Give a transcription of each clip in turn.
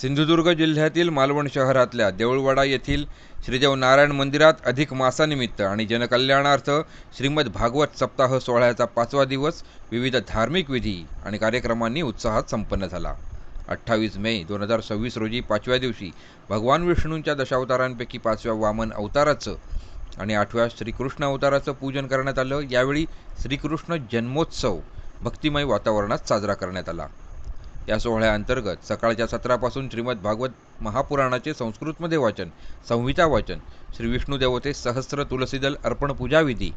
सिंधुदुर्ग जिल्ह्यातील मालवण शहरातल्या देऊळवाडा येथील श्रीदेव नारायण मंदिरात अधिक मासानिमित्त आणि जनकल्याणार्थ श्रीमद भागवत सप्ताह सोहळ्याचा 5वा दिवस विविध धार्मिक विधी आणि कार्यक्रमांनी उत्साहात संपन्न झाला। 28 मे 2026 रोजी 5व्या दिवशी भगवान विष्णूंच्या दशावतारांपैकी 5व्या वामन अवताराचं आणि 8व्या श्रीकृष्ण अवताराचं पूजन करण्यात आलं। यावेळी श्रीकृष्ण जन्मोत्सव भक्तिमय वातावरणात साजरा करण्यात आला। या सोहळ्याअंतर्गत सकाळच्या सत्रापासून श्रीमद भागवत महापुराणाचे संस्कृतमध्ये वाचन, संहिता वाचन, श्री विष्णू देवते सहस्र तुलसीदल अर्पण पूजाविधी,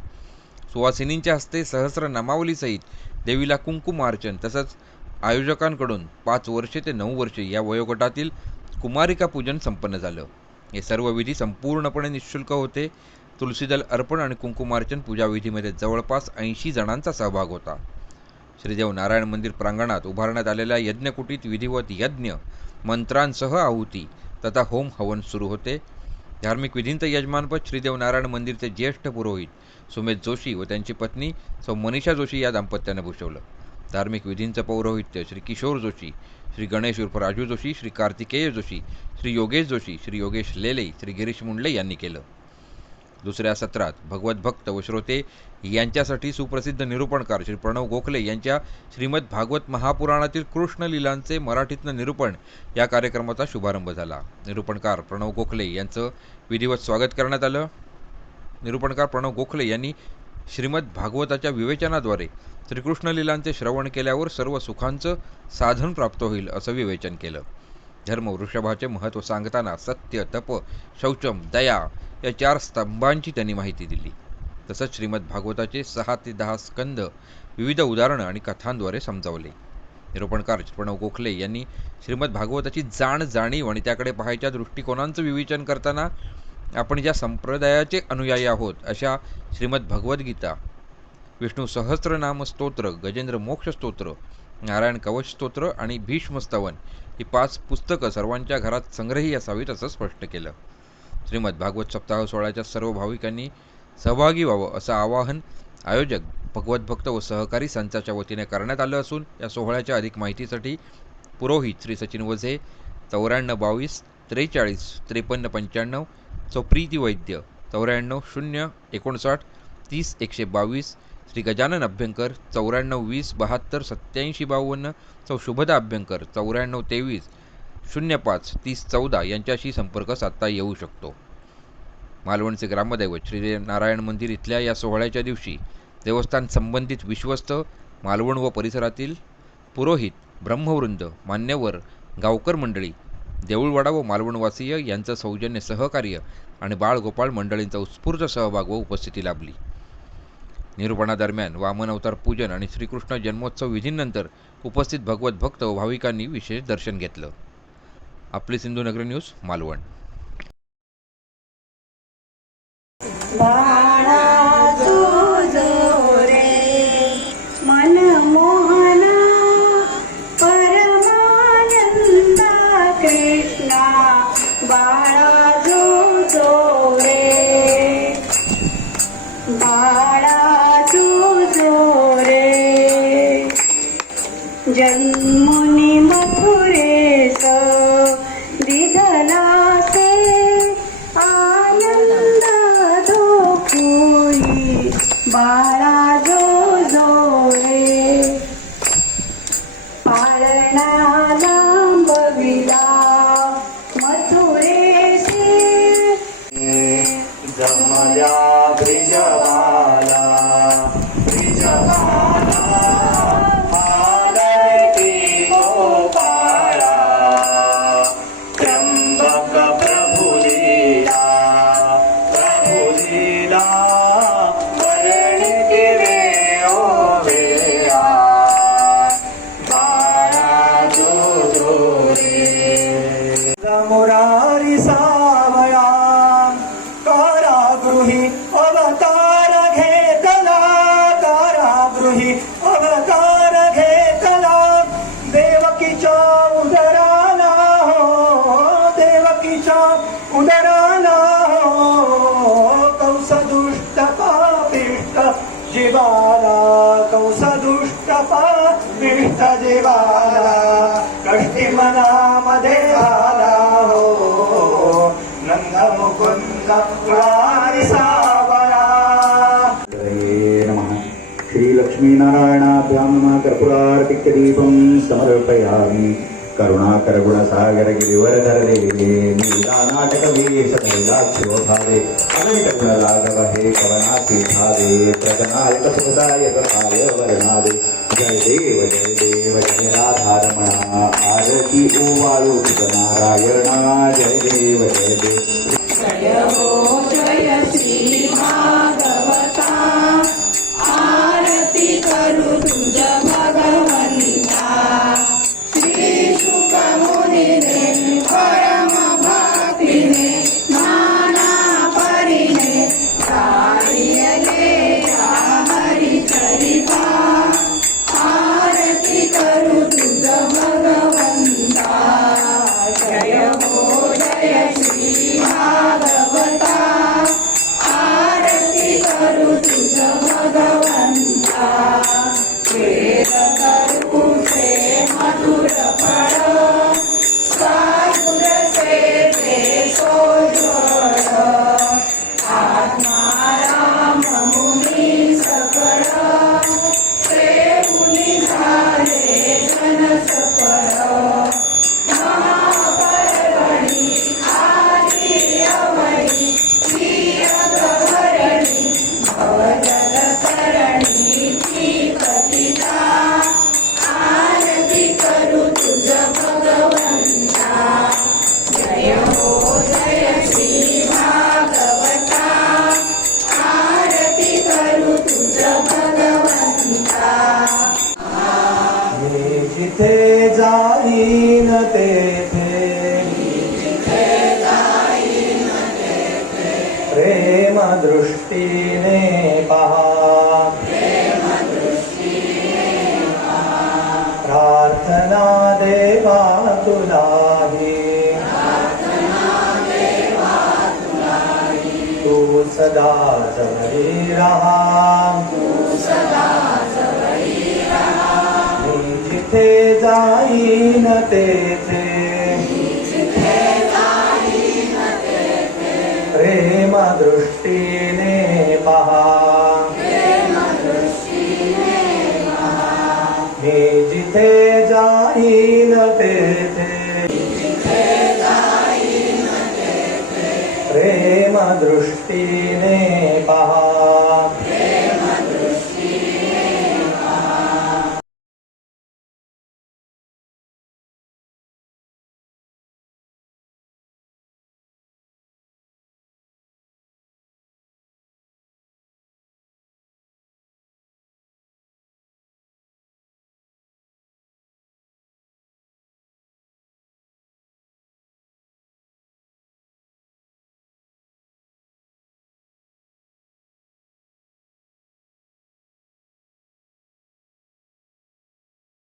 सुवासिनींच्या हस्ते सहस्र नामावलीसहित देवीला कुंकुमार्चन तसंच आयोजकांकडून 5 वर्षे ते 9 वर्षे या वयोगटातील कुमारिका पूजन संपन्न झालं। हे सर्व विधी संपूर्णपणे निःशुल्क होते। तुलसीदल अर्पण आणि कुंकुमार्चन पूजाविधीमध्ये जवळपास 80 जणांचा सहभाग होता। श्रीदेव नारायण मंदिर प्रांगणात उभारण्यात आलेल्या यज्ञकुटीत विधिवत यज्ञ, मंत्रांसह आहुती तथा होम हवन सुरू होते। धार्मिक विधींचं यजमानपद श्रीदेव नारायण मंदिरचे ज्येष्ठ पुरोहित सुमेध जोशी व त्यांची पत्नी सौ मनीषा जोशी या दाम्पत्याने भूषवलं। धार्मिक विधींचं पौरोहित्य श्री किशोर जोशी, श्री गणेश उर्फ राजू जोशी, श्री कार्तिकेय जोशी, श्री योगेश जोशी, श्री योगेश लेले, श्री गिरीश मुंडले यांनी केलं। दुसऱ्या सत्रात भगवत भक्त व श्रोते यांच्यासाठी सुप्रसिद्ध निरूपणकार श्री प्रणव गोखले यांच्या श्रीमद भागवत महापुराणातील कृष्ण लीलांचे मराठीतनं निरूपण या कार्यक्रमाचा शुभारंभ झाला। निरूपणकार प्रणव गोखले यांचं विधिवत स्वागत करण्यात आलं। निरूपणकार प्रणव गोखले यांनी श्रीमद भागवताच्या विवेचनाद्वारे श्रीकृष्ण लीलांचे श्रवण केल्यावर सर्व सुखांचं साधन प्राप्त होईल असं विवेचन केलं। धर्मवृषभाचे महत्त्व सांगताना सत्य, तप, शौचम, दया या 4 स्तंभांची त्यांनी माहिती दिली। तसंच श्रीमद भागवताचे 6 ते 10 स्कंद विविध उदाहरणं आणि कथांद्वारे समजावले। निरूपणकार प्रणव गोखले यांनी श्रीमद भागवताची जाणीव आणि त्याकडे पाहायच्या दृष्टिकोनांचं विवेचन करताना आपण ज्या संप्रदायाचे अनुयायी आहोत अशा श्रीमद भगवद्गीता, विष्णू सहस्रनाम स्तोत्र, गजेंद्र मोक्ष स्तोत्र, नारायण कवच स्तोत्र आणि भीष्मस्तवन ही 5 पुस्तकं सर्वांच्या घरात संग्रही असावीत असं स्पष्ट केलं। श्रीमद भागवत सप्ताह सोहळ्याच्या सर्व भाविकांनी सहभागी व्हावं असं आवाहन आयोजक, भगवत भक्त व सहकारी संचाच्या वतीने करण्यात आलं असून या सोहळ्याच्या अधिक माहितीसाठी पुरोहित श्री सचिन वझे 94 22 43 53 95, सौ प्रीती वैद्य 94 0 59 30 122, श्री गजानन अभ्यंकर 94 20 72 87 52, सौ शुभदा अभ्यंकर 94 23 05 30 14 यांच्याशी संपर्क साधता येऊ शकतो। मालवणचे ग्रामदैवत श्रीदेव नारायण मंदिर इथल्या या सोहळ्याच्या दिवशी देवस्थान संबंधित विश्वस्त, मालवण व परिसरातील पुरोहित, ब्रह्मवृंद, मान्यवर, गावकर मंडळी, देऊळवाडा व मालवणवासीय यांचं सौजन्य सहकार्य आणि बाळगोपाळ मंडळींचा उत्स्फूर्त सहभाग व उपस्थिती लाभली। निरूपणादरम्यान वामन अवतार पूजन आणि श्रीकृष्ण जन्मोत्सव विधींनंतर उपस्थित भगवत भक्त व भाविकांनी विशेष दर्शन घेतलं। आपली सिंधुनगरी न्यूज, मालवण। जन्मुनि मथुरेश दिधलासे आनंद धोकुई बाळा जो रे पाळणा लांबविला मथुरेशी जमल्या ब्रिजवाला मुरारी सावया कारागृही अवतार घेतला देवकीच्या उदराला कंस दुष्ट पापिष्ट जीवाला कष्टी मनामध्ये कर्पूरार्तिकदीपं समर्पयामि करुणाकरगुणसागर गिरिवरधर देवे लीलानाटकवेशधरिलाक्षोभावे अगणितगुणलाघव हे कवनासी भावे प्रगनायक सुखदायक काय वर्णादे जय देव जय राधारमणा आरती ओवाळू नारायणा जय देव जय हो जय श्री भागवता आरती करू तुझ भगवंता श्री शुक मुनीने परम भक्तीने नाना परीने गायले या हरिचरिता आरती करू तुझ भगवंता जय हो जय श्री भागवता आरती करू तुझ भगवंता वेद करू से मधुर फळ साधुर सेवे सोज्वळ आत्माराम मुनी सकळ सेवुनी झाले जन सफळ महापर्वणी आदी अवनी ही अगहरणी भजन करणी ती कथिता आरती करू तुझ भगवंता जय हो जय श्री भागवता आरती करू तुझ भगवंता मी जिथे जाईन तेथे प्रेम दृष्टीने पहा प्रार्थना देवा तुलाही तू सदा जवळी राहा मी जिथे जाईन तेथे प्रेम दृष्टीने पहा मी जिथे जाईन तेथे प्रेम दृष्टीने पहा